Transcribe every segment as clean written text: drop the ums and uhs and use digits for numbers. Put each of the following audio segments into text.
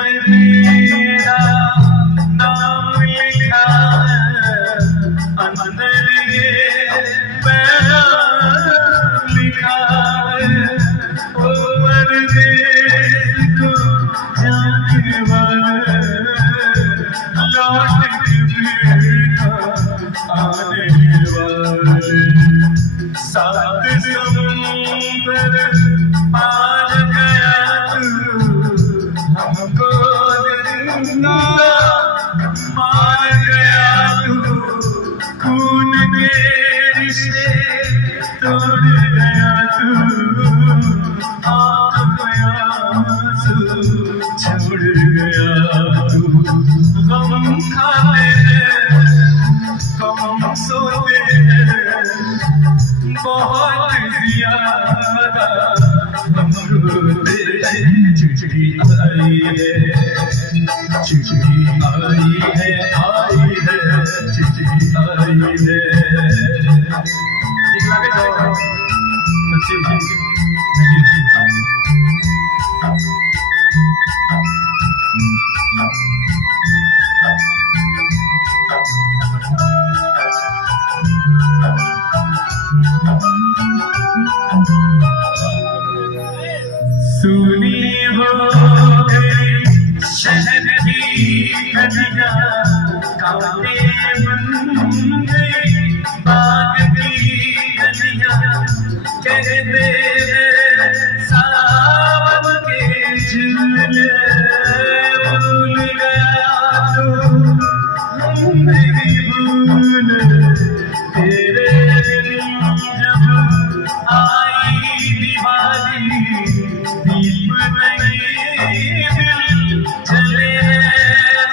मेरा नाम लिखा अंदर ये पैगाम लिखा ओ परदेस को जाने वाले लौट के बेटा आने वाले सात समुंदर पार गया तू हमको जिंदा मार गया तू खून के रिश्ते तोड़ गया तू आँख में आंसू छोड़ गया तू गम खाते हैं गम सोते हैं बहुत ज्यादा हम रोते हैं चिट्ठी आई है चिट्ठी आई है चिट्ठी आई है ठीक लगे तो अच्छी सुनी हो गई शहर की गलियां कांटे बन गई बाग की गलियां कहते सावन के झूले भूल गया तू हम नहीं भूले तेरे जब आई दिवाली दीप नहीं दिल चले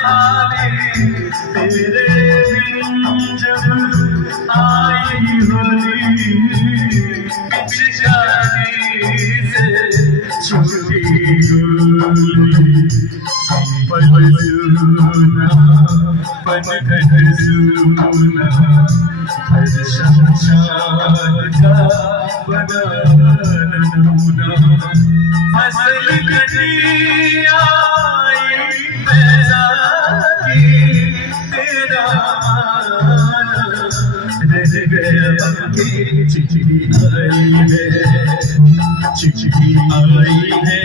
खाली तेरे बिन जब आई होली पिचकारी से छूटी गोली पल सुना पनघट सुना हर शमशान का बना नमूना फसल कटी आई बैसाखी तेरा रह गया बाकी चिट्ठी आई है चिट्ठी आई है